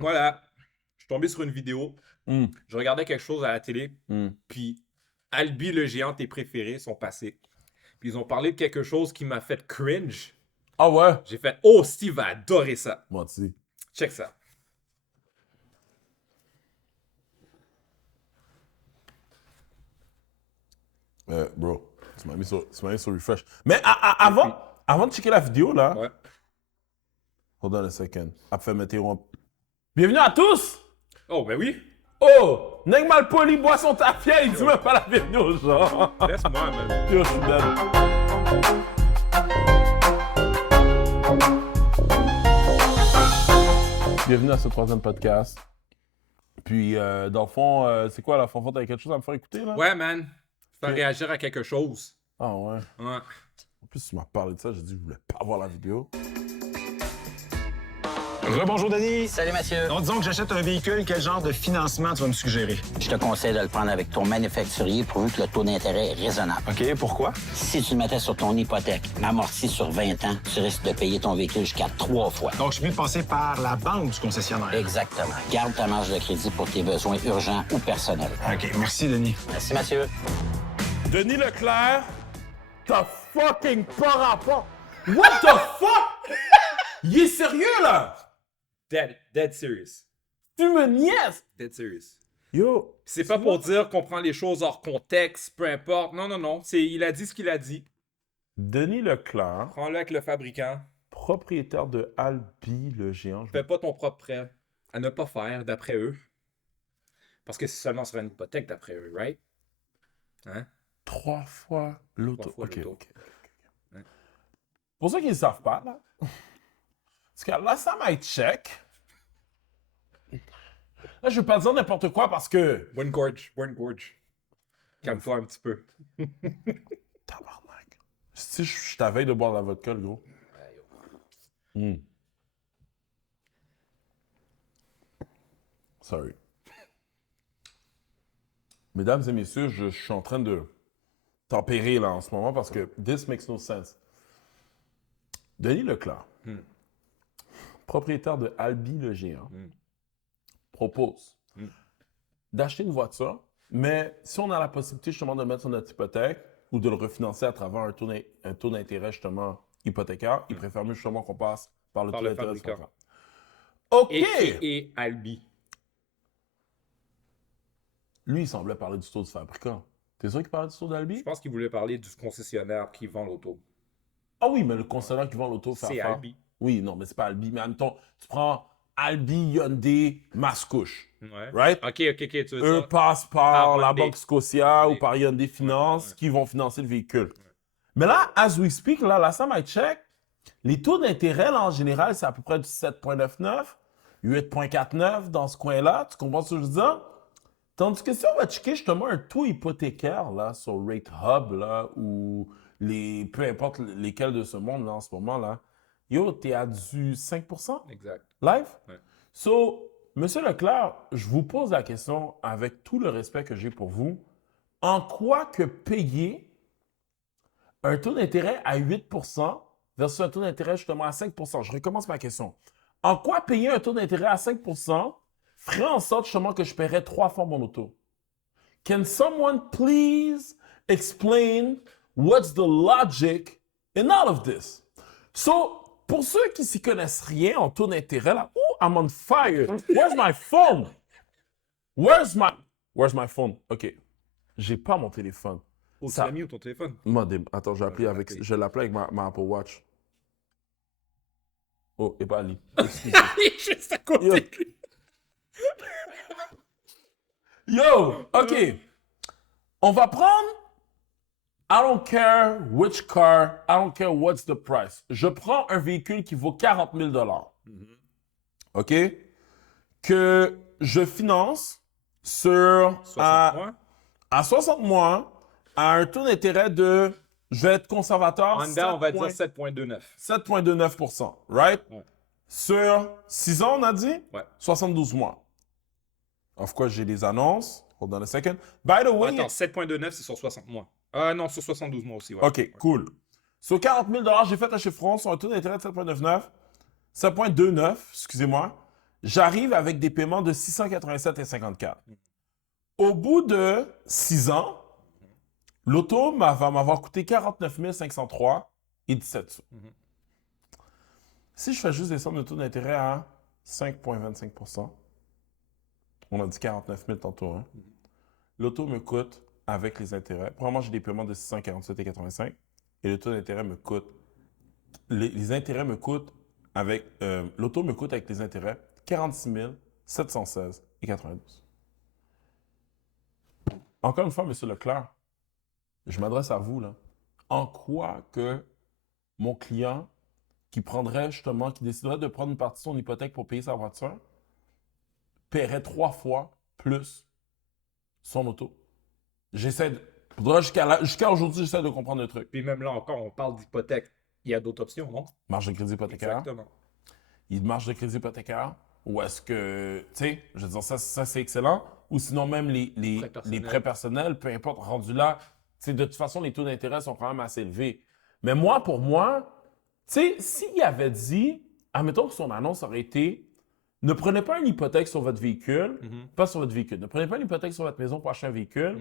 Voilà. Je suis tombé sur une vidéo. Mm. Je regardais quelque chose à la télé. Puis Albi le géant, tes préférés, sont passés. Puis ils ont parlé de quelque chose qui m'a fait cringe. Ah ouais? J'ai fait, oh, Steve va adorer ça. Moi aussi. Check ça. Bro, tu m'as mis sur refresh. Mais avant de checker la vidéo, là, Ouais. hold on a second. Après m'interrompre. Bienvenue à tous! Oh, ben oui. Oh! Nèg mal poli, boisson ta fière, il dit même pas la bienvenue aux gens. Laisse-moi, man. Yo, je suis dead. Bienvenue à ce troisième podcast. Puis, dans le fond, c'est quoi la fanfare? T'avais quelque chose à me faire écouter, là? Ouais, man. Faire Ok. réagir à quelque chose. Ah ouais. Ouais. En plus, tu m'as parlé de ça, j'ai dit que je voulais pas voir la vidéo. Rebonjour Denis. Salut Mathieu. Donc disons que j'achète un véhicule, quel genre de financement tu vas me suggérer? Je te conseille de le prendre avec ton manufacturier pourvu que le taux d'intérêt est raisonnable. OK, pourquoi? Si tu le mettais sur ton hypothèque, amorti sur 20 ans, tu risques de payer ton véhicule jusqu'à 3 fois. Donc je suis mieux de passer par la banque du concessionnaire. Exactement. Garde ta marge de crédit pour tes besoins urgents ou personnels. OK, merci Denis. Merci Mathieu. Denis Leclerc, t'as fucking pas rapport. What the fuck? Il est sérieux, là? Dead serious. Tu me niaises? Dead serious. Yo. C'est pas pour dire qu'on prend les choses hors contexte, peu importe. Non, non, non. Il a dit ce qu'il a dit. Denis Leclerc, Prends-le avec le fabricant. propriétaire de Albi, le géant. Fais pas ton propre prêt. À ne pas faire, d'après eux. Parce que c'est seulement sur une hypothèque, d'après eux, right? Hein? 3 fois l'auto. 3 fois Ok, l'auto. ok. Ouais. Pour ceux qui ne savent pas, là, parce que là, ça m'a check. Là, je vais pas dire n'importe quoi parce que. One gorge. Calme-toi un petit peu. Tabarnak. Si je t'avais de boire la vodka, le gros. Sorry. Mesdames et messieurs, je suis en train de tempérer là en ce moment parce que this makes no sense. Denis Leclerc, propriétaire de Albi le géant, propose d'acheter une voiture, mais si on a la possibilité justement de le mettre sur notre hypothèque ou de le refinancer à travers un taux d'intérêt justement hypothécaire, il préfère mieux justement qu'on passe par le Par taux le d'intérêt fabricant. central. OK! Et Albi. Lui, il semblait parler du taux du fabricant. T'es sûr qu'il parlait du taux d'Albi? Je pense qu'il voulait parler du concessionnaire qui vend l'auto. Ah oui, mais le concessionnaire qui vend l'auto, C'est Albi. Oui, non, mais c'est pas Albi. Mais admettons, tu prends Albi, Hyundai, Mascouche. Ouais. Right? Ok, tu veux Eux dire. passent par la Hyundai. Banque Scotia ou Hyundai. par Hyundai Finance Ouais. qui vont financer le véhicule. Mais là, as we speak, là, la somme I check, les taux d'intérêt, là, en général, c'est à peu près du 7,99, 8,49 dans ce coin-là. Tu comprends ce que je veux dire? Tandis que si on va checker justement un taux hypothécaire là, sur Rate Hub là, ou peu importe lesquels de ce monde là, en ce moment, là, yo, t'es à du 5% Exact. live? Ouais. So, Monsieur Leclerc, je vous pose la question avec tout le respect que j'ai pour vous. En quoi que payer un taux d'intérêt à 8% versus un taux d'intérêt justement à 5%? Je recommence ma question. En quoi payer un taux d'intérêt à 5% ferait en sorte justement que je paierais 3 fois mon auto? Can someone please explain what's the logic in all of this? So, pour ceux qui s'y connaissent rien en taux d'intérêt, là, oh, I'm on fire. Where's my phone? Where's my phone? OK. J'ai pas mon téléphone. Oh, tu Ça- l'as mis où ton téléphone? Attends, je vais l'appeler avec ma Apple Watch. Oh, et pas Ali. Excusez. Il est juste à côté Yo. de lui. Yo, OK. On va prendre I don't care which car, I don't care what's the price. Je prends un véhicule qui vaut 40 000 OK? Que je finance sur 60 mois. à 60 mois à un taux d'intérêt de, je vais être conservateur, En dedans, on va dire 7,29. 7,29%, right? Ouais. Sur 6 ans, on a dit? Ouais. 72 mois. Of course, j'ai les annonces. Hold on a second. By the way, Attends, 7,29, c'est sur 60 mois. Ah non, sur 72 mois aussi. Ouais. OK, cool. Sur 40 000 j'ai fait un chiffron sur un taux d'intérêt de 7,99, 7,29, excusez-moi. J'arrive avec des paiements de 687,54. Au bout de 6 ans, l'auto va m'avoir coûté 49 503,17 sous. Si je fais juste descendre le taux d'intérêt à 5,25 %, on a dit 49 000 tantôt, hein? L'auto me coûte avec les intérêts. Premièrement, j'ai des paiements de 647,85 et le taux d'intérêt me coûte. Les intérêts me coûtent avec. L'auto me coûte avec les intérêts 46 716,92. Encore une fois, M. Leclerc, je m'adresse à vous, là. En quoi que mon client qui déciderait de prendre une partie de son hypothèque pour payer sa voiture, paierait 3 fois plus son auto? Jusqu'à aujourd'hui, j'essaie de comprendre le truc. Puis même là encore, on parle d'hypothèque. Il y a d'autres options, non? Marge de crédit hypothécaire. Exactement. Il y a une marge de crédit hypothécaire. Ou est-ce que, tu sais, je veux dire, ça c'est excellent. Ou sinon, même les prêts personnels, peu importe, rendu là, tu sais, de toute façon, les taux d'intérêt sont quand même assez élevés. Mais moi, pour moi, tu sais, s'il avait dit, admettons que son annonce aurait été, ne prenez pas une hypothèque sur votre véhicule, pas sur votre véhicule, ne prenez pas une hypothèque sur votre maison pour acheter un véhicule,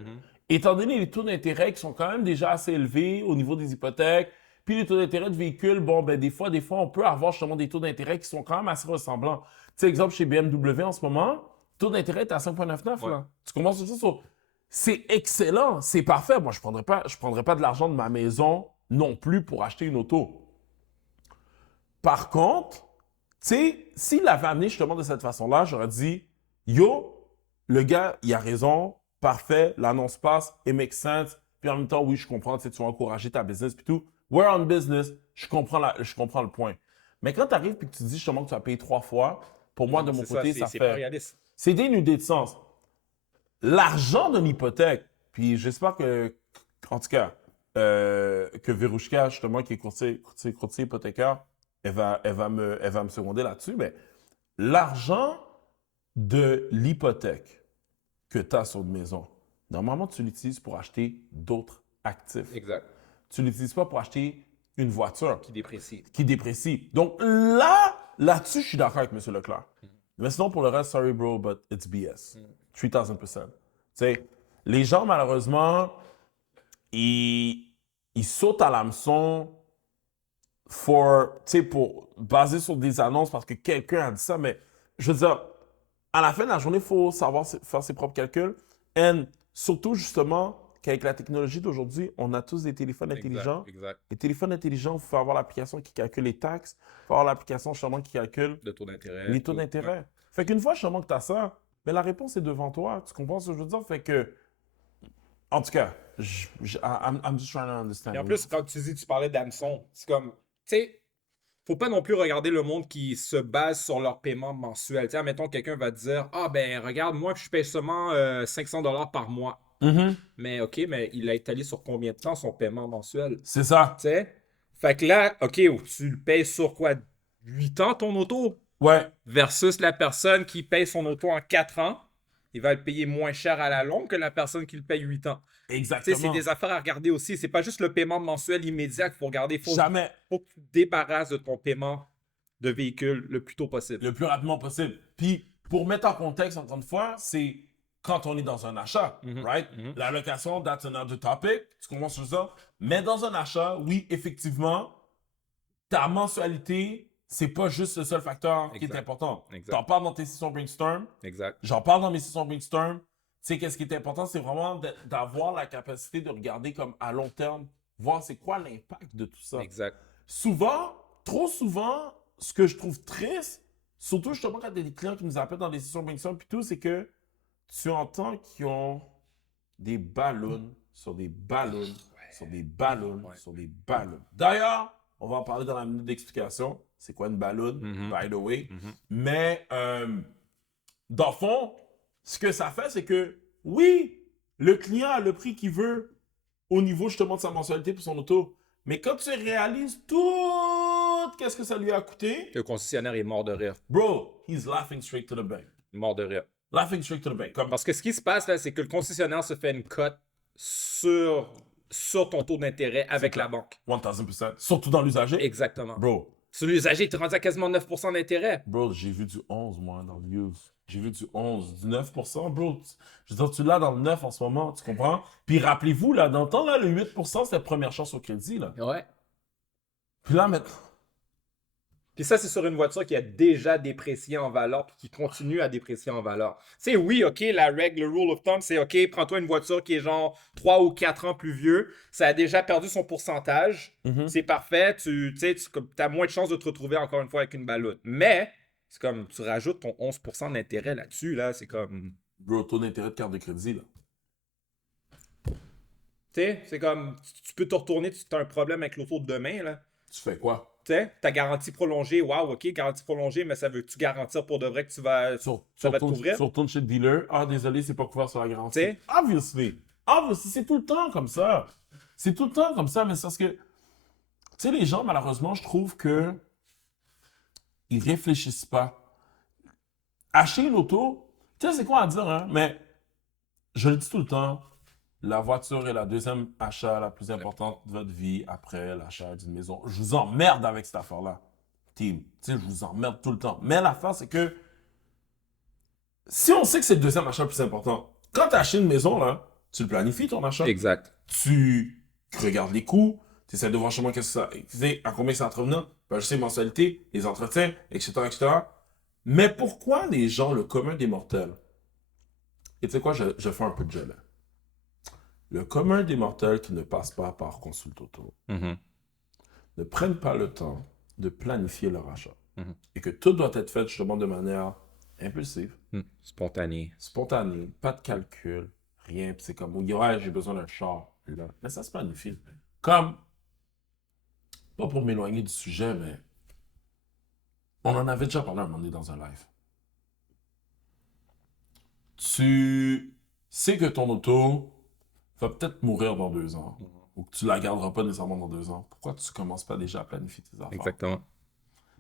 étant donné les taux d'intérêt qui sont quand même déjà assez élevés au niveau des hypothèques, puis les taux d'intérêt de véhicules, bon, ben des fois, on peut avoir justement des taux d'intérêt qui sont quand même assez ressemblants. Tu sais, exemple, chez BMW en ce moment, le taux d'intérêt est à 5,99. Ouais. Là. Tu commences sur ça? C'est excellent, c'est parfait. Moi, je prendrais pas de l'argent de ma maison non plus pour acheter une auto. Par contre, tu sais, s'il l'avait amené justement de cette façon-là, j'aurais dit, yo, le gars, il a raison, parfait, l'annonce passe, it makes sense. Puis en même temps, oui, je comprends, tu vas encourager ta business puis tout. We're on business, je comprends le point. Mais quand tu arrives et que tu dis justement que tu as payé 3 fois, pour moi, de mon côté, ça c'est fait... pas réaliste. C'est dénudé de sens. L'argent d'une hypothèque, puis j'espère que, en tout cas, que Verouchka, justement, qui est courtier hypothécaire, elle va me seconder là-dessus, mais l'argent de l'hypothèque que tu as sur une maison, normalement, tu l'utilises pour acheter d'autres actifs. Exact. Tu ne l'utilises pas pour acheter une voiture Qui déprécie. qui déprécie. Donc là-dessus, je suis d'accord avec M. Leclerc. Mais sinon, pour le reste, sorry bro, but it's BS. 3000%. Tu sais, les gens, malheureusement, ils sautent à l'hameçon pour baser sur des annonces parce que quelqu'un a dit ça. Mais je veux dire, à la fin de la journée, il faut savoir faire ses propres calculs. Et surtout, justement, qu'avec la technologie d'aujourd'hui, on a tous des téléphones intelligents. Exact. Les téléphones intelligents, il faut avoir l'application qui calcule les taxes, il faut avoir l'application justement qui calcule Le taux d'intérêt. les taux d'intérêt. Ouais. Fait qu'une fois justement que tu as ça, mais la réponse est devant toi. Tu comprends ce que je veux dire? Fait que, en tout cas, I'm just trying to understand. Et en plus, quand tu parlais d'hameçon, c'est comme, tu sais, faut pas non plus regarder le monde qui se base sur leur paiement mensuel. Tu sais, admettons, quelqu'un va te dire, ah ben, regarde, moi, je paye seulement 500 $ par mois. Mais OK, mais il a étalé sur combien de temps son paiement mensuel? C'est ça. Tu sais? Fait que là, OK, tu le payes sur quoi? 8 ans ton auto? Ouais. Versus la personne qui paye son auto en 4 ans, il va le payer moins cher à la longue que la personne qui le paye 8 ans. Tu sais, Exactement. c'est des affaires à regarder aussi. C'est pas juste le paiement mensuel immédiat qu'il faut regarder. Jamais. Faut que tu te débarrasses de ton paiement de véhicule le plus tôt possible. Le plus rapidement possible. Puis, pour mettre en contexte, encore une fois, c'est quand on est dans un achat, right? La location, that's another topic. Tu comprends ce que je veux dire? Mais dans un achat, oui, effectivement, ta mensualité, c'est pas juste le seul facteur qui est important. Exact. T'en parles dans tes sessions brainstorm. Exact. J'en parle dans mes sessions brainstorm. Tu sais, qu'est-ce qui est important, c'est vraiment d'avoir la capacité de regarder comme à long terme, voir c'est quoi l'impact de tout ça. Exact. Souvent, trop souvent, ce que je trouve triste, surtout justement quand il y a des clients qui nous appellent dans des sessions brainstorm et tout, c'est que tu entends qu'ils ont des ballons sur des ballons, sur des ballons, sur des ballons. D'ailleurs, on va en parler dans la minute d'explication. C'est quoi une ballon, by the way. Mais, dans le fond, ce que ça fait, c'est que, oui, le client a le prix qu'il veut au niveau justement de sa mensualité pour son auto. Mais quand tu réalises tout, qu'est-ce que ça lui a coûté? Le concessionnaire est mort de rire. Bro, he's laughing straight to the bank. Mort de rire. Laughing straight to the bank. Comme... Parce que ce qui se passe là, c'est que le concessionnaire se fait une cote sur ton taux d'intérêt avec la banque. 1000%. Surtout dans l'usager. Exactement. Bro, Sur l'usager, tu es rendu à quasiment 9% d'intérêt. Bro, j'ai vu du 11, moi, dans le use. J'ai vu du 11, du 9%, bro. Je veux dire, tu l'as dans le 9 en ce moment, tu comprends? Puis rappelez-vous, là, dans le temps, là, le 8%, c'est la première chance au crédit, là. Ouais. Puis là, maintenant... Puis ça, c'est sur une voiture qui a déjà déprécié en valeur puis qui continue à déprécier en valeur. C'est oui, OK, la règle, le rule of thumb, c'est OK, prends-toi une voiture qui est genre 3 ou 4 ans plus vieux, ça a déjà perdu son pourcentage, c'est parfait, tu as moins de chances de te retrouver encore une fois avec une ballotte. Mais, c'est comme, tu rajoutes ton 11% d'intérêt là-dessus, là, c'est comme... Bro, taux d'intérêt de carte de crédit, là. Tu sais, c'est comme, tu peux te retourner, tu as un problème avec l'auto de demain, là. Tu fais quoi? Tu sais, ta garantie prolongée, wow, OK, garantie prolongée, mais ça veut-tu garantir pour de vrai que ça va te couvrir? Tu retournes chez le dealer. Ah, désolé, c'est pas couvert sur la garantie. T'sais? Obviously, c'est tout le temps comme ça. C'est tout le temps comme ça, mais c'est parce que, tu sais, les gens, malheureusement, je trouve que ils réfléchissent pas. Acheter une auto, tu sais, c'est quoi à dire, hein? Mais je le dis tout le temps, la voiture est la deuxième achat la plus importante de votre vie après l'achat d'une maison. Je vous emmerde avec cette affaire-là, team. Tu sais, je vous emmerde tout le temps. Mais l'affaire, c'est que si on sait que c'est le deuxième achat le plus important, quand tu achètes une maison, là, tu le planifies ton achat. Exact. Tu regardes les coûts, tu essaies de voir comment qu'est-ce que ça, tu sais, à combien ça va te revenir, tu acheter les mensualités, les entretiens, etc., etc. Mais pourquoi les gens, le commun des mortels, et tu sais quoi, je fais un peu de gel. Le commun des mortels qui ne passe pas par Consult Auto ne prennent pas le temps de planifier leur achat. Et que tout doit être fait justement de manière impulsive, Spontané. spontanée, pas de calcul, rien. Puis c'est comme, ouais, j'ai besoin d'un char. Là. Mais ça se planifie. Comme, pas pour m'éloigner du sujet, mais on en avait déjà parlé un moment donné dans un live. Tu sais que ton auto va peut-être mourir dans 2 ans, ou que tu la garderas pas nécessairement dans 2 ans. Pourquoi tu commences pas déjà à planifier tes affaires? Exactement.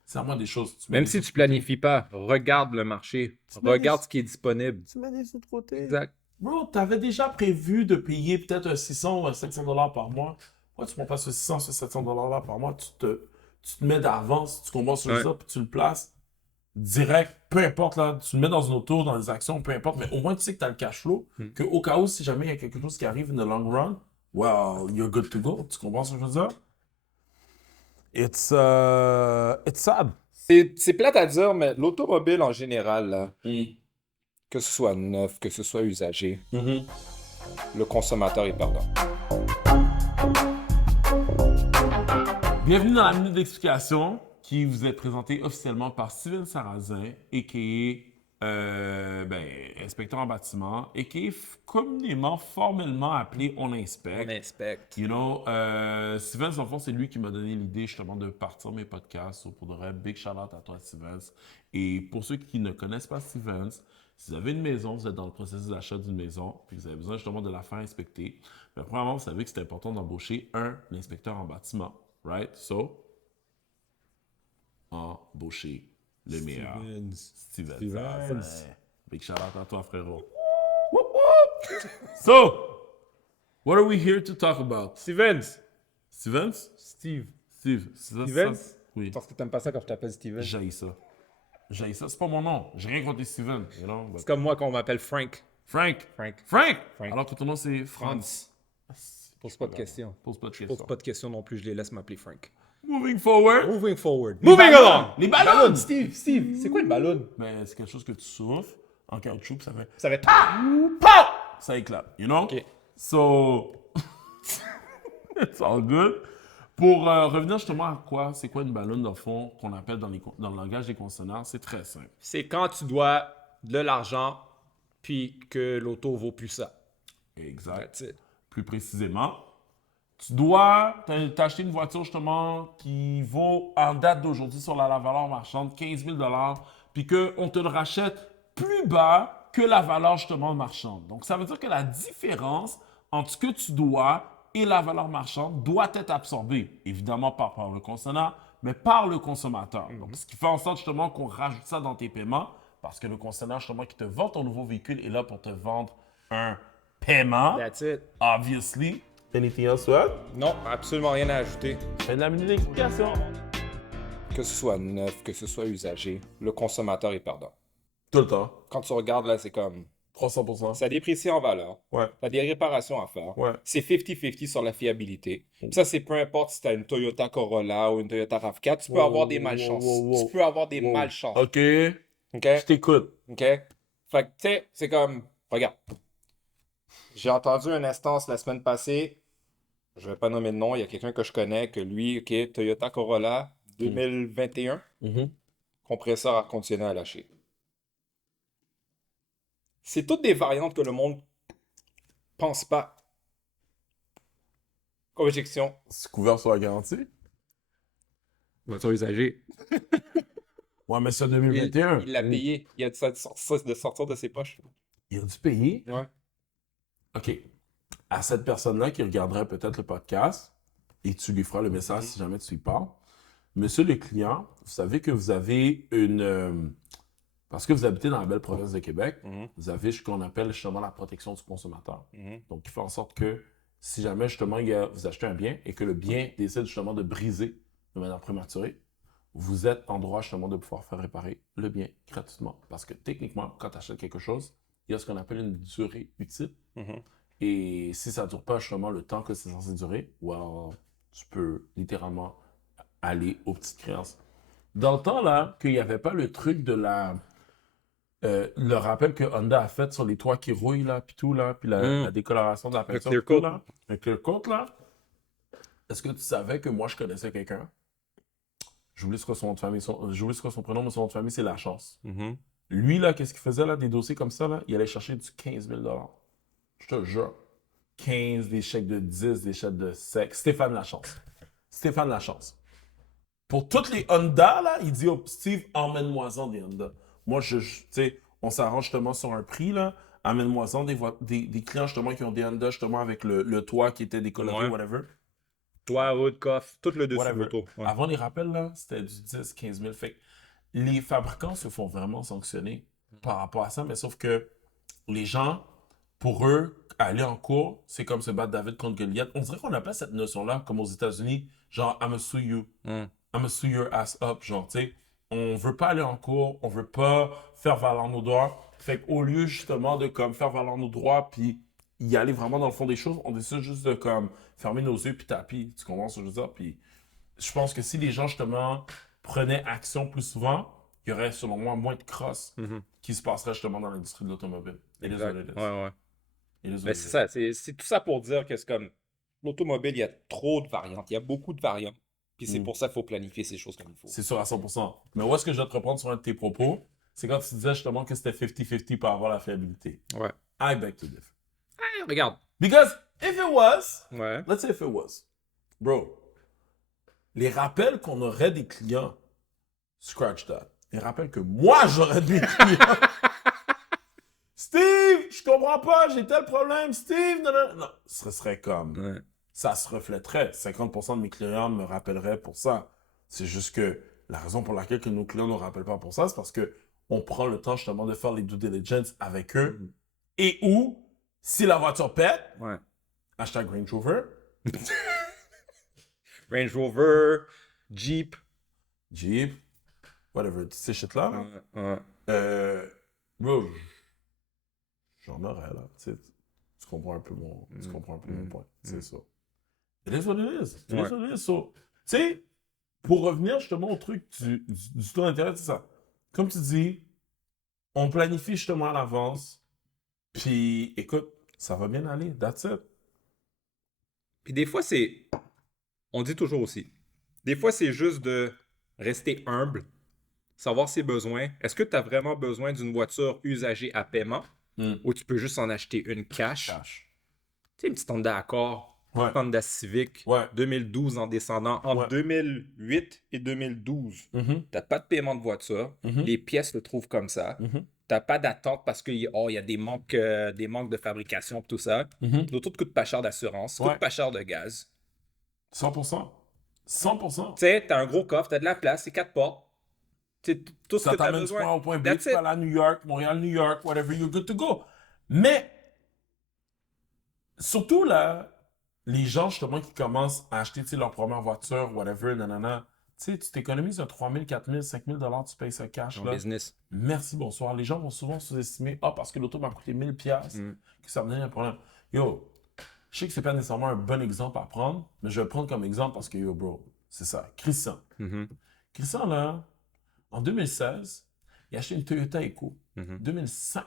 C'est vraiment des choses. Même si tu planifies pas, regarde le marché. Regarde ce qui est disponible. Tu mets des sous de côté. Exact. Bro, t'avais déjà prévu de payer peut-être un 600 ou un 500 $ par mois. Pourquoi tu prends pas ce 600, ce 700 $ là par mois? Tu te mets d'avance, tu commences sur ça, puis tu le places direct, peu importe, là, tu le mets dans une auto, dans des actions, peu importe, mais au moins tu sais que tu as le cash flow, qu'au cas où, si jamais il y a quelque chose qui arrive in the long run, well, you're good to go. Tu comprends ce que je veux dire? It's sad. C'est plate à dire, mais l'automobile en général, là, que ce soit neuf, que ce soit usagé, le consommateur est perdant. Bienvenue dans la minute d'explication qui vous est présentée officiellement par Steven Sarrazin, a.k.a. inspecteur en bâtiment, a.k.a. communément, formellement appelé On Inspecte. On inspecte. You know, Steven, en fond, c'est lui qui m'a donné l'idée justement de partir mes podcasts. So, pour de vrai, big shout out à toi, Steven. Et pour ceux qui ne connaissent pas Steven, si vous avez une maison, vous êtes dans le processus d'achat d'une maison, puis vous avez besoin justement de la faire inspecter, mais premièrement, vous savez que c'est important d'embaucher un inspecteur en bâtiment, right? So, embaucher le meilleur. Steven. Big shout out à toi, frérot. So, what are we here to talk about? Stevens. Stevens? Steve. Steve. Stevens? Oui. Parce que t'aimes pas ça quand je t'appelle Steven. J'haïs ça. J'haïs ça. C'est pas mon nom. J'ai rien contre Steven. You know, but... C'est comme moi quand on m'appelle Frank. Frank. Frank. Alors que ton nom, c'est Franz. Pose pas de questions. Pose pas de Pose questions. pas de questions non plus, je les laisse m'appeler Frank. Moving forward. Moving forward. Les Moving ballons. along. Les ballons. Steve, c'est quoi une ballonne? Mais c'est quelque chose que tu souffles en caoutchouc, puis ça fait... Ça va être... Ça éclate, you know? Ok. So, it's all good. Pour revenir justement à quoi, c'est quoi une ballonne dans le fond qu'on appelle dans le langage des consonants, c'est très simple. C'est quand tu dois de l'argent puis que l'auto vaut plus ça. Exact. That's it. Plus précisément, tu dois t'acheter une voiture justement qui vaut en date d'aujourd'hui sur la valeur marchande 15 000 $, puis qu'on te le rachète plus bas que la valeur justement marchande. Donc ça veut dire que la différence entre ce que tu dois et la valeur marchande doit être absorbée, évidemment pas par le concessionnaire, mais par le consommateur. Donc ce qui fait en sorte justement qu'on rajoute ça dans tes paiements, parce que le concessionnaire justement qui te vend ton nouveau véhicule est là pour te vendre un paiement. That's it. Obviously. Anything else to add? Non, absolument rien à ajouter. Fais de la minute d'explication. que ce soit neuf, que ce soit usagé, le consommateur est perdant. Tout le temps. Quand tu regardes là, c'est comme 300%. ça déprécie en valeur. Ouais. Tu as des réparations à faire. Ouais. C'est 50-50 sur la fiabilité. Puis ça, c'est peu importe si tu as une Toyota Corolla ou une Toyota RAV4, tu peux avoir des malchances. Tu peux avoir des malchances. OK. OK? Je t'écoute. OK? Fait que, tu sais, c'est comme, regarde. J'ai entendu une instance la semaine passée, je vais pas nommer de nom, il y a quelqu'un que je connais, que lui, OK, Toyota Corolla 2021, compresseur à conditionner à lâcher. C'est toutes des variantes que le monde pense pas. Objection. C'est couvert sur la garantie? Voiture usagée. Ouais, mais c'est 2021. Il l'a payé. Il a de sortir de ses poches. Il a dû payer? Ouais. OK. À cette personne-là qui regarderait peut-être le podcast, et tu lui feras le message si jamais tu lui parles. Monsieur le client, vous savez que vous avez une... parce que vous habitez dans la belle province de Québec, vous avez ce qu'on appelle justement la protection du consommateur. Donc, il fait en sorte que si jamais justement vous achetez un bien et que le bien décide justement de briser de manière prématurée, vous êtes en droit justement de pouvoir faire réparer le bien gratuitement. Parce que techniquement, quand tu achètes quelque chose, il y a ce qu'on appelle une durée utile. Et si ça ne dure pas justement le temps que c'est censé durer, well, tu peux littéralement aller aux petites créances. Dans le temps, là, qu'il n'y avait pas le truc de le rappel que Honda a fait sur les toits qui rouillent, là, puis tout, là, puis la décoloration de la peinture, clear tout, coat. là, le clear coat, là. Est-ce que tu savais que moi, je connaissais quelqu'un? J'oublie ce que son nom de famille, j'oublie ce que son prénom, mais son nom de famille, c'est Lachance. Lui, là, qu'est-ce qu'il faisait, là, des dossiers comme ça, là? Il allait chercher du 15 000 $. Je te jure. 15, des chèques de 10, des chèques de 5. Stéphane Lachance. Stéphane Lachance. Pour toutes les Honda, là, il dit, oh, Steve, emmène-moi-en des Honda. Moi, tu sais, on s'arrange justement sur un prix, là. Amène-moi-en des clients, justement, qui ont des Honda, justement, avec le toit qui était décoloré, Ouais. whatever. Toi, road, coffre, tout le dessus de Whatever. l'auto. Ouais. Avant les rappels, là, c'était du 10, 15 000. Fait que les fabricants se font vraiment sanctionner par rapport à ça, mais sauf que les gens, pour eux, aller en cours, c'est comme se battre David contre Goliath. On dirait qu'on appelle cette notion-là, comme aux États-Unis, genre « I'm sue you ». I'm sue your ass up, genre, tu sais. On veut pas aller en cours, on veut pas faire valoir nos droits. Fait qu'au lieu, justement, de comme faire valoir nos droits, puis y aller vraiment dans le fond des choses, on décide juste de comme fermer nos yeux puis tapis. Tu comprends ce que je veux dire? Puis je pense que si les gens, justement, prenaient action plus souvent, il y aurait, selon moi, moins de cross qui se passerait justement dans l'industrie de l'automobile. Exact. It is what it is. Ouais. It is what Mais it c'est is. ça, c'est tout ça pour dire que c'est comme l'automobile, il y a trop de variantes, il y a beaucoup de variantes. Puis c'est pour ça qu'il faut planifier ces choses comme il faut. C'est sûr à 100%. Mais où est-ce que je vais te reprendre sur un de tes propos? C'est quand tu disais justement que c'était 50-50 par avoir la fiabilité. Ouais. I beg to differ. Regarde. Because if it was, Ouais. let's say if it was, bro, les rappels qu'on aurait des clients, scratch that. Les rappels que moi j'aurais des clients. Steve, je comprends pas, j'ai tel problème. Steve, non. Ce serait comme, Ouais. ça se reflèterait. 50% de mes clients me rappelleraient pour ça. C'est juste que la raison pour laquelle que nos clients ne nous rappellent pas pour ça, c'est parce que on prend le temps justement de faire les due diligence avec eux. Et où, si la voiture pète, Ouais. hashtag Range Rover, Range Rover, Jeep. Jeep, whatever, ces shit-là, là. Ouais. Bro, j'en aurais, là. Tu comprends un peu mon, point. C'est ça. It is what it is. It is what it is. So, tu sais, pour revenir justement au truc du taux d'intérêt, c'est ça. Comme tu dis, on planifie justement à l'avance. Puis, écoute, ça va bien aller. That's it. Puis des fois, c'est... On dit toujours aussi. Des fois, c'est juste de rester humble, savoir ses besoins. Est-ce que tu as vraiment besoin d'une voiture usagée à paiement ou tu peux juste en acheter une cash? Tu sais, une petite Honda Accord, Ouais. Honda Civic, Ouais. 2012 en descendant. Entre Ouais. 2008 et 2012, Mhm. t'as pas de paiement de voiture. Mhm. Les pièces le trouvent comme ça. Mhm. T'as pas d'attente parce qu'il y a des manques de fabrication et tout ça. Mhm. L'auto te coûte pas cher d'assurance, Ouais. coûte pas cher de gaz. 100%. 100%. Tu sais, t'as un gros coffre, t'as de la place, c'est 4 portes. Tu sais, tout ce Ça que t'as t'amène du point A besoin. au point B, That's tu it. vas aller à New York, Montréal, New York, whatever, you're good to go. Mais, surtout là, les gens justement qui commencent à acheter leur première voiture, whatever, nanana, sais, tu t'économises un 3 000, 4 000, 5 000 $, tu payes ça cash, En là. business. Merci, bonsoir. Les gens vont souvent sous-estimer, ah, parce que l'auto m'a coûté 1000 pièces que ça me donne un problème. Yo, je sais que c'est pas nécessairement un bon exemple à prendre, mais je vais le prendre comme exemple parce que, yo, bro, c'est ça. Christian. Mhm. Christian, là, en 2016, il a acheté une Toyota Echo. Mhm. 2005,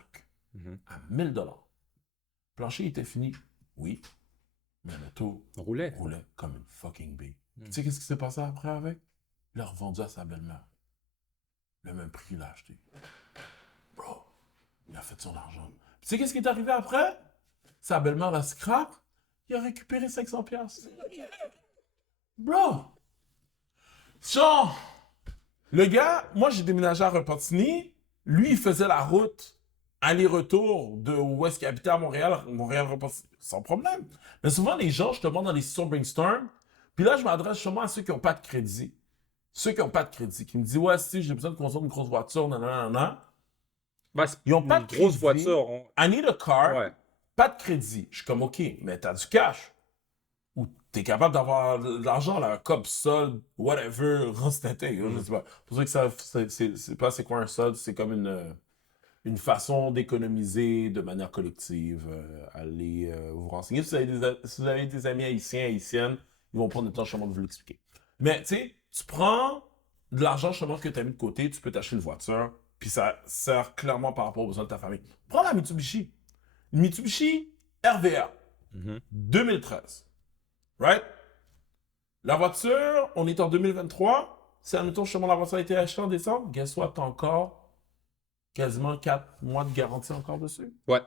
Mhm. à 1000 $. Le plancher était fini. Oui, mais l'auto On roulait. roulait comme une fucking bille. Tu sais qu'est-ce qui s'est passé après avec? Il l'a revendu à sa belle-mère. Le même prix qu'il l'a acheté. Bro, il a fait son argent. Tu sais qu'est-ce qui est arrivé après? Sa belle-mère la scrap. Il a récupéré 500 pièces. Bro! Genre, le gars, moi j'ai déménagé à Repentigny. Lui, il faisait la route aller-retour de où est-ce qu'il habitait à Montréal, Montréal-Repentigny, sans problème. Mais souvent, les gens, je te demande dans les sessions brainstorm, puis là, je m'adresse justement à ceux qui n'ont pas de crédit. Ceux qui n'ont pas de crédit, qui me disent, ouais, si j'ai besoin de conduire une grosse voiture, nanana. Bah, c'est Ils n'ont pas une de grosse crédit. voiture. I need a car, Ouais. pas de crédit. Je suis comme, OK, mais t'as du cash. Ou t'es capable d'avoir de l'argent, là, un cop solde, whatever, renstaté. Je sais pas. Pour ceux qui savent, c'est pas c'est quoi un solde, c'est comme une façon d'économiser de manière collective. Allez vous renseigner. Si vous avez des amis haïtiens, haïtiennes, ils vont prendre le temps justement de vous l'expliquer. Mais tu sais, tu prends de l'argent justement que tu as mis de côté, tu peux t'acheter une voiture, puis ça sert clairement par rapport aux besoins de ta famille. Prends la Mitsubishi. Une Mitsubishi RVR, 2013. Right? La voiture, on est en 2023. Si, admettons, justement, la voiture a été achetée en décembre, guess what, t'as encore quasiment 4 mois de garantie encore dessus. Ouais.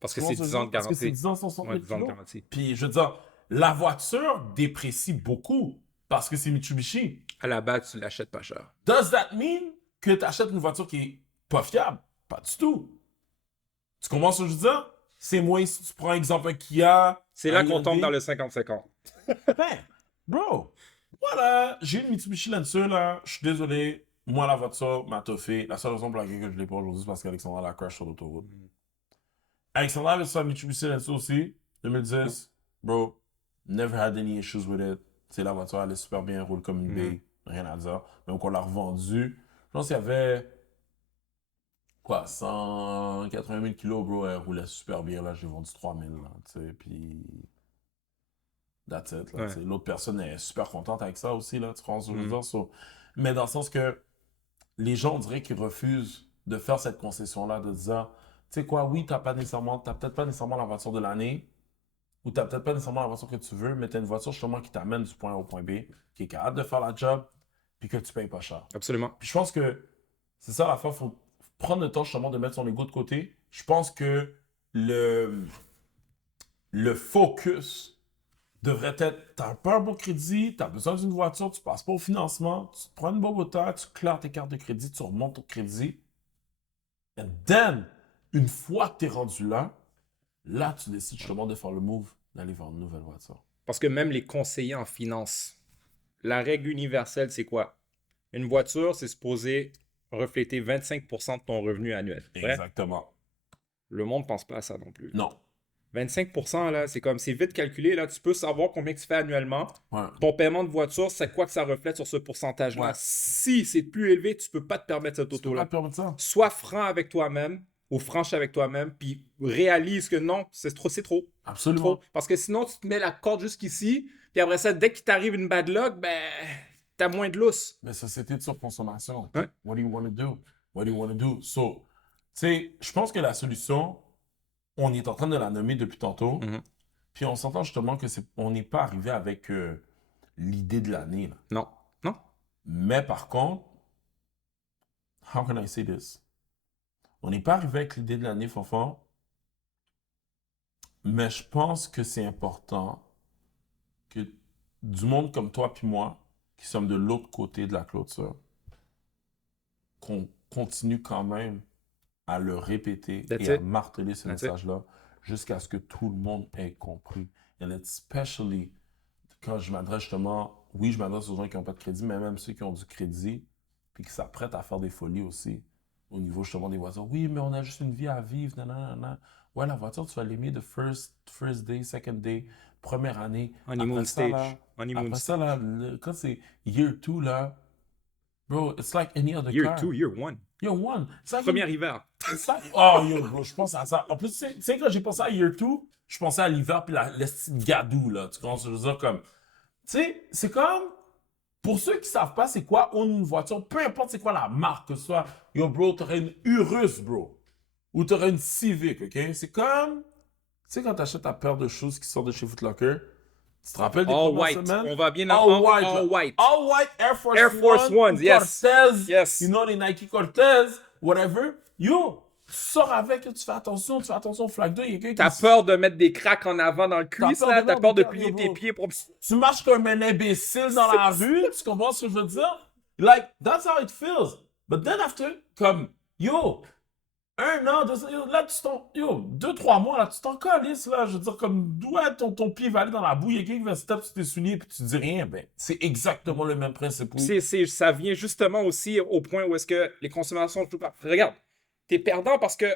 Parce que Tu c'est vois ce 10 que je veux ans dire? de Parce que garantie. c'est 10 ans, 160 Ouais, 000 10 ans de kilos. garantie. Puis, je veux dire, la voiture déprécie beaucoup parce que c'est Mitsubishi. À la base, tu l'achètes pas cher. Does that mean que tu achètes une voiture qui est pas fiable? Pas du tout. Tu comprends ce que je veux dire? C'est moins si tu prends exemple un Kia. C'est là un qu'on tombe Hyundai. dans le 50-50. Ben, bro, voilà, j'ai une Mitsubishi Lancer, là. Je suis désolé. Moi, la voiture m'a toffé. La seule raison pour laquelle je ne l'ai pas aujourd'hui, c'est parce qu'Alexandra l'a crash sur l'autoroute. Alexandra avait sa Mitsubishi Lancer aussi, 2010. Bro, never had any issues with it. Tu sais, la voiture allait super bien, roule comme une bille. Rien à dire. Donc, on l'a revendue. Je pense qu'il y avait, quoi, 180 000 kilos, bro. Elle roulait super bien, là. J'ai vendu 3 000, là, tu sais. Puis, that's it, là. Ouais. Tu sais, l'autre personne est super contente avec ça aussi, là. Tu comprends ce que je veux dire? So, mais dans le sens que les gens, on dirait qu'ils refusent de faire cette concession-là, de dire, tu sais quoi, oui, t'as peut-être pas nécessairement la voiture de l'année, ou t'as peut-être pas nécessairement la voiture que tu veux, mais t'as une voiture justement qui t'amène du point A au point B, qui est capable de faire la job, puis que tu payes pas cher. Absolument. Puis je pense que c'est ça la fois, il faut prendre le temps justement de mettre son ego de côté. Je pense que le focus devrait être, t'as pas un bon crédit, t'as besoin d'une voiture, tu passes pas au financement, tu te prends une bobota, tu claires tes cartes de crédit, tu remontes ton crédit. And then, une fois que t'es rendu là, tu décides justement de faire le move, d'aller vers une nouvelle voiture. Parce que même les conseillers en finance, la règle universelle, c'est quoi? Une voiture, c'est supposé refléter 25% de ton revenu annuel. Vrai? Exactement. Le monde ne pense pas à ça non plus. Non. 25%, là, c'est vite calculé. Là, tu peux savoir combien tu fais annuellement. Ouais. Ton paiement de voiture, c'est quoi que ça reflète sur ce pourcentage-là. Ouais. Si c'est plus élevé, tu peux pas te permettre cette Tu peux pas auto-là. te permettre ça. Sois franc avec toi-même ou franche avec toi-même, puis réalise que non, c'est trop. Absolument. Trop. Parce que sinon, tu te mets la corde jusqu'ici, puis après ça, dès qu'il t'arrive une bad luck, ben, t'as moins de lousse. Mais société de surconsommation. Ouais. What do you want to do? What do you want to do? So, tu sais, je pense que la solution, on est en train de la nommer depuis tantôt. Mhm. Puis on s'entend justement que on n'est pas arrivé avec l'idée de l'année, là. Non. Mais par contre, how can I say this? On n'est pas arrivé avec l'idée de l'année, Fanfan. Mais je pense que c'est important que du monde comme toi puis moi, qui sommes de l'autre côté de la clôture, qu'on continue quand même à le répéter That's et à it. marteler ce That's it. message-là jusqu'à ce que tout le monde ait compris. And especially quand je m'adresse justement, oui, je m'adresse aux gens qui n'ont pas de crédit, mais même ceux qui ont du crédit puis qui s'apprêtent à faire des folies aussi au niveau justement des voitures. Oui, mais on a juste une vie à vivre, nanana. Ouais, la voiture, tu vas l'aimer the first day, second day, première année. Honeymoon Après ça, stage. là, Honeymoon après ça, là, quand c'est year 2, là, bro, it's like any other Year car. 2, year 1. Year 1. It's like Premier hiver. it's like- oh, yo, bro, je pense à ça. En plus, tu sais, quand j'ai pensé à year 2, je pensais à l'hiver puis le style gadou, là. Tu comprends ce que je veux dire? Comme, tu sais, c'est comme, pour ceux qui savent pas c'est quoi une voiture, peu importe c'est quoi la marque, que ce soit, yo, bro, t'aurais une Urus, bro. Ou t'aurais une Civic, OK? C'est comme, tu sais, quand t'achètes ta paire de choses qui sort de chez Foot Locker, tu te rappelles des All premières white. semaines? On va bien All en white. all là. white. All white Air Force, Air Force Ones, ou yes. Cortez, Yes. you know, les Nike Cortez, whatever. Yo, tu sors avec, tu fais attention au flag 2, il y a quelqu'un T'as qui... peur de mettre des cracks en avant dans le cuisse, peur là? de T'as mettre peur des de craques, plier yo, tes bro. pieds pour... Tu marches comme un imbécile dans la rue, tu comprends ce que je veux dire? Like, that's how it feels. But then after, comme, yo, 1 an, 2 ans, yo, là, tu t'en... Yo, 2-3 mois, là, tu t'en calisses, là. Je veux dire, comme, d'où est ton pied va aller dans la boue, il y a quelqu'un qui va se taper sur tes souliers, puis tu dis rien, ben, c'est exactement le même principe. Ça vient justement aussi au point où est-ce que les consommations jouent pas. Regarde, t'es perdant parce que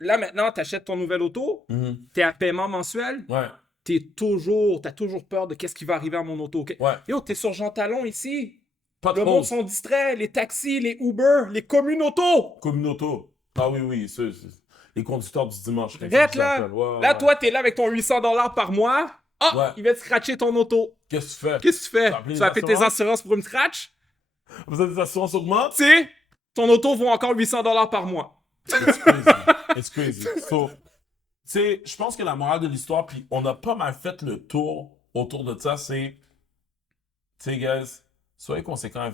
là, maintenant, t'achètes ton nouvelle auto, Mhm. t'es à paiement mensuel, Ouais, t'as toujours peur de qu'est-ce qui va arriver à mon auto. ok? ouais. Yo, t'es sur Jean Talon ici. Pas Le trop. monde sont distraits, les taxis, les Uber, les communautos. Communauto. Ah oui, oui, les conducteurs du dimanche. Arrête là. Ouais, Là, ouais. toi, t'es là avec ton 800$ par mois. Ah, Ouais. il va te scratcher ton auto. Qu'est-ce que tu fais? Qu'est-ce que tu fais? T'as appelé Tu les vas payer tes assurances? assurances pour une scratch? Vous avez des assurances augmentent? Tu sais, ton auto vaut encore 800$ par mois. It's crazy. It's crazy. So, tu sais, je pense que la morale de l'histoire, puis on a pas mal fait le tour autour de ça, c'est, tu sais, guys, soyez conséquents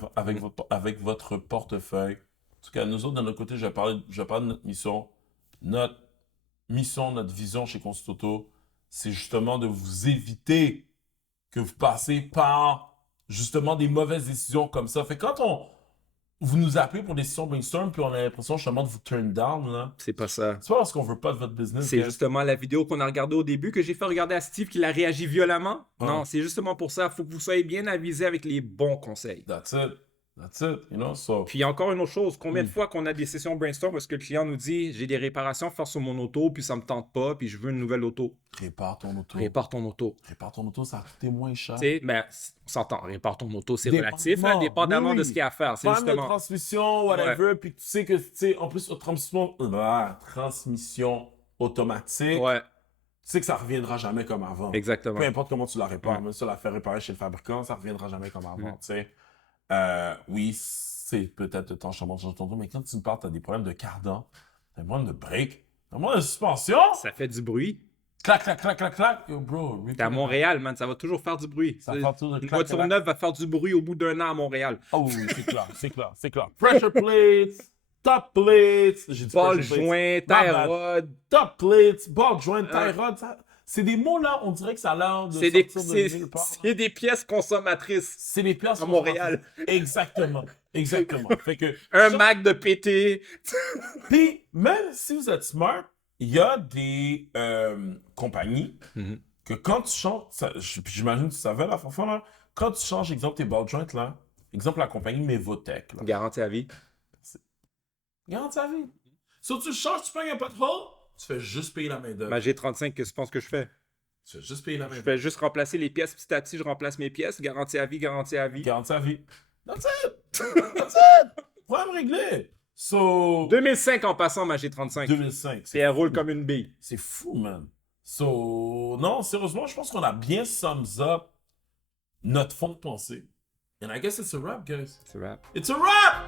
avec votre portefeuille. En tout cas, nous autres, de notre côté, je vais parler de notre mission. Notre mission, notre vision chez Consultoto, c'est justement de vous éviter que vous passez par, justement, des mauvaises décisions comme ça. Fait que quand vous nous appelez pour des décisions brainstorm, puis on a l'impression justement de vous turn down, là. C'est pas ça. C'est pas parce qu'on veut pas de votre business. C'est guys. justement la vidéo qu'on a regardée au début que j'ai fait regarder à Steve qui a réagi violemment. Ouais. Non, c'est justement pour ça. Il faut que vous soyez bien avisé avec les bons conseils. That's it. That's it. You know, so. Puis encore une autre chose, combien de fois qu'on a des sessions brainstorm parce que le client nous dit j'ai des réparations à faire sur mon auto, puis ça me tente pas, puis je veux une nouvelle auto. Répare ton auto. Répare ton auto. Répare ton auto, ça a coûté moins cher. Tu sais, mais on s'entend, répare ton auto, c'est Dépendamment, relatif, hein, dépendamment oui, de oui. ce qu'il y a à faire. C'est Panne de justement. transmission, whatever, puis tu sais que, tu sais, en plus, transmission automatique, Ouais, tu sais que ça reviendra jamais comme avant. exactement. Peu importe comment tu la répares, Ouais. même si tu la fais réparer chez le fabricant, ça reviendra jamais comme avant, Mm. tu sais. Oui, c'est peut-être le temps de changer ton dos, mais quand tu me parles, tu as des problèmes de cardan, t'as des problèmes de break, t'as des problèmes de suspension, Ça fait du bruit. clac, clac, clac, clac, clac, yo, bro. T'es à Montréal, man, ça va toujours faire du bruit. Ça va faire toujours Une clac, voiture clac. neuve va faire du bruit au bout d'un an à Montréal. Oh oui, c'est clair, c'est clair, c'est clair. Pressure plates, top plates, j'ai dit Ball pressure plates. joint, bad. tie rod. Top plates, ball joint, tie rod, c'est des mots là, on dirait que ça a l'air de C'est des, sortir de c'est- nulle part. c'est des pièces consommatrices C'est des pièces à Montréal. Exactement, exactement. Fait que Un Mac de pété. puis même si vous êtes smart, il y a des compagnies Mhm. que quand tu changes, j'imagine que tu savais la fois là, quand tu changes exemple tes ball joints là, exemple la compagnie Mevotech là. Garantie à vie. Garantie à vie. Si tu changes, tu payes un pothole, tu fais juste payer la main-d'œuvre. Ma G35, qu'est-ce que tu penses que je fais? Tu fais juste payer la Je main-d'œuvre. fais juste remplacer les pièces petit à petit, je remplace mes pièces. Garantie à vie, garantie à vie. Garantie à vie. That's it! That's it! Problème réglé! So, 2005 en passant, ma G35. 2005. Et elle roule comme une bille. C'est fou, man. So, non, sérieusement, je pense qu'on a bien sums up notre fond de pensée. And I guess it's a wrap, guys. C'est rap. It's a wrap!